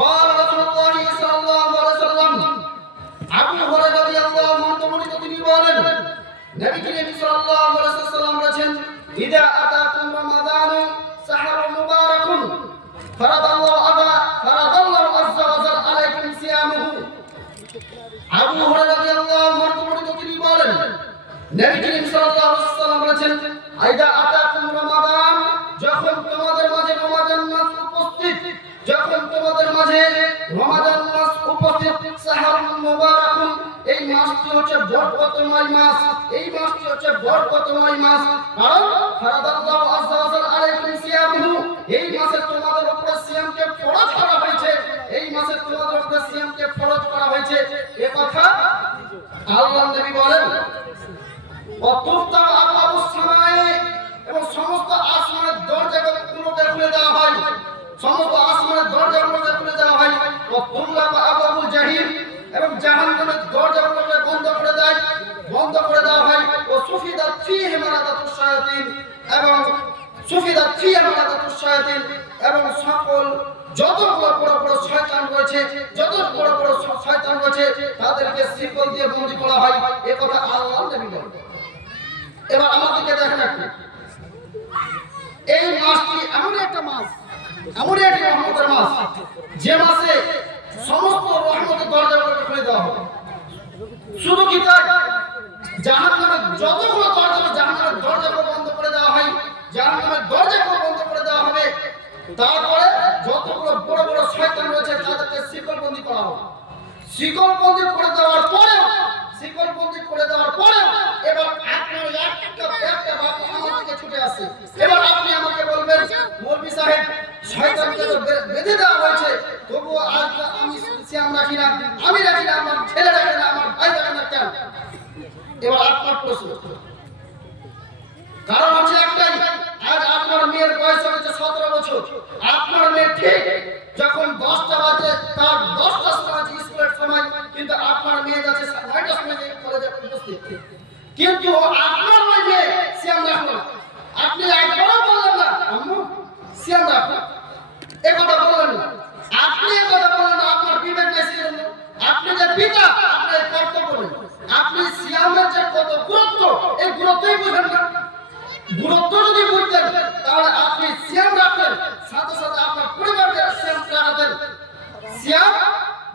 قال رسول الله صلى الله عليه وسلم আবু হুরায়রা রাদিয়াল্লাহু আনহু তিনি বলেন নবী করিম সাল্লাল্লাহু আলাইহি ওয়াসাল্লাম বলেছেন ইদা আতাকুম রমাদান সাহরুন মুবারাকুন ফারাদাল্লাহু আযজা ওয়া জাল আলাইকুম সিয়ামুহু। আবু হুরায়রা রাদিয়াল্লাহু আনহু তিনি বলেন নবী করিম সাল্লাল্লাহু আলাইহি ওয়াসাল্লাম বলেছেন ইদা আতাকুম রমাদান যখন তোমাদের মাঝে রমাদান মাস উপস্থিত সাহরুন মুবারাকুন এই মাসটি হচ্ছে বরকতময় মাস, কারণ ফারাদাল্লাহু আযজা ওয়া জাল আলাইকুম সিয়ামুহু এই মাসে তোমাদের উপরে সিয়ামকে ফরজ করা হয়েছে, এ কথা আল্লাহর নবী বলেন। ওয়াতুফতা আবওয়াবুস সামাই এবং সমস্ত আসমানের দরজাগুলো খুলে দেওয়া হয়, ওয়াতুল্লাকা আবওয়াবুল জাহিম এবং জাহান্নামের দরজাগুলোকে বন্ধ করে দেওয়া হয়। ও সুফিদাত ফীহি মারাদাতুশ শায়াতিন এবং সকল যত বড় বড় শয়তান রয়েছে তাদেরকে শিকল দিয়ে বন্দী করা হয়, এ কথা আল্লাহর নবী বলেন। এবার আমাদেরকে দেখেন একটু, এই মাসটি এমন একটা রহমতের মাস যে মাসে সমস্ত রহমতের দরজাগুলোকে খুলে দেওয়া হবে। শুধু কি তাই, জাহান্নামের যতগুলো জাহান্নামের দরজাগুলো বন্ধ করে দেওয়া হয়, তারপরে যতগুলো বড় বড় শয়তান রয়েছে তাদেরকে শিকলবন্দি করা হবে। শিকলবন্দি করে দেওয়ার পরে এবার আপনার একটা বাক্য আমার দিকে ছুটে আসে। এবার আপনি আমাকে বলবেন মৌলভী সাহেব শয়তানকে তো বেঁধে দেওয়া হয়েছে, তবুও আজ আমি সিয়াম রাখি না, আমার ছেলে রাখে না, আমার ভাই রাখে না কেন? এবার আপনার প্রশ্ন, কারণ হচ্ছে একটাই, আজ আপনার মেয়ের বয়স হয়েছে 17 বছর, আপনার মেয়ে ঠিক যখন 10টা বাজে তার 10টার সময় স্কুলের সময়, কিন্তু আপনার মেয়ে যাচ্ছে 9টার সময় কলেজে উপস্থিত, কিন্তু আপনার ওই মেয়ে সিয়াম রাখলো না। আপনি একবারও বললেন না আম্মু সিয়াম রাখো, এ কথা বললেন না, আপনার বিবেক নাই সেজন্য। আপনি যে পিতা, আপনার কর্তব্য নেই, আপনি সিয়ামের যে কত গুরুত্ব, এই গুরুত্বই বুঝেন না। গুরুত্ব যদি বুঝতেন তাহলে আপনি সিয়াম রাখতেন, সাথে সাথে আপনার পরিবারকে সিয়াম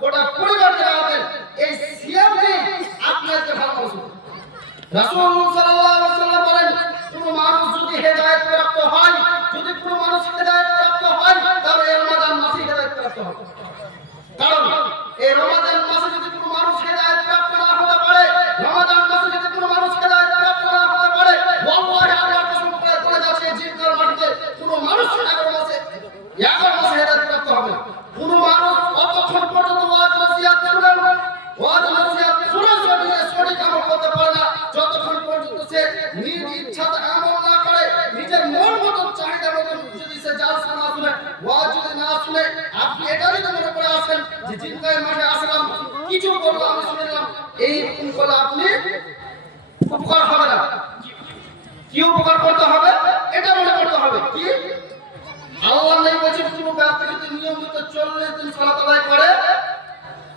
গোটা পরিবারকে রাখতেন। এই সিয়াম নিয়ে আপনাকে ভালোবাসুন। রাসূল সাল্লাল্লাহু আলাইহি ওয়াসাল্লাম বলেন, কোন মানুষ যদি হেদায়েত প্রাপ্ত হয়, তাহলে এই রমাদান মাসে হেদায়েত প্রাপ্ত হবে। কারণ এই রমাদান মাসে যদি কোনো মানুষ হেদায়েত প্রাপ্ত না হতে পারে, ওয়াল্লাহি আল্লাহর কসম করে বলে যাচ্ছে জিন্নার মাটিতে কোনো মানুষ 11 মাসে হেদায়েত প্রাপ্ত হবে না। কোনো মানুষ অতক্ষণ পর্যন্ত ওয়াজ নসিহত শুনে সঠিক আমল করতে পারে না, যতক্ষণ পর্যন্ত সে নিজ ইচ্ছাতে আমল না করে, নিজের মন মতো চাহিদা মতো যদি সে জালসা না শুনে, ওয়াজ যদি না শুনে, আপনি এটা যদি মনে করে আসেন যে জিন্নার মাঠে আসলাম, কিছু বলবো আমি শুনলাম, এইরকম করে আপনি উপকার হবে না। কি উপকার করতে হবে? এটা মনে করতে হবে কি আল্লাহ নবী বলেছেন, কোনো ব্যক্তি যদি নিয়মিত 40 দিন সালাত আদায় করে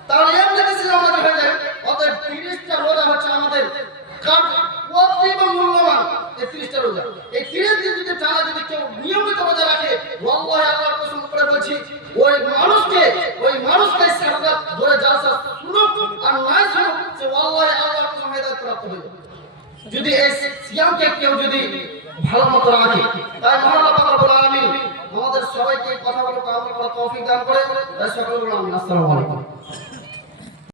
তাহলে এমনিতে সিয়াম হয়ে যায়। অতএব 30টা রোজা হচ্ছে আমাদের অতীব মূল্যবান। এই 30টা রোজা, এই 30 দিন যদি টানা যদি কেউ নিয়মিত রোজা রাখে, ওয়াল্লাহি আল্লাহর কসম করে বলছি, ওই মানুষকে সারারাত ধরে জালসা শুনুক আর নাই শুনুক, সে ওয়াল্লাহি আল্লাহর কসম হেদায়েত প্রাপ্ত হয়ে যাবে, যদি এই সিয়ামকে কেউ যদি ভালো মতো রাখে। তাই মহান আল্লাহ রাব্বুল আলামিন আমাদের সবাইকে এই কথাগুলো আমল করার তৌফিক দান করে। তাই সকলকে আমিন। আসসালামু আলাইকুম।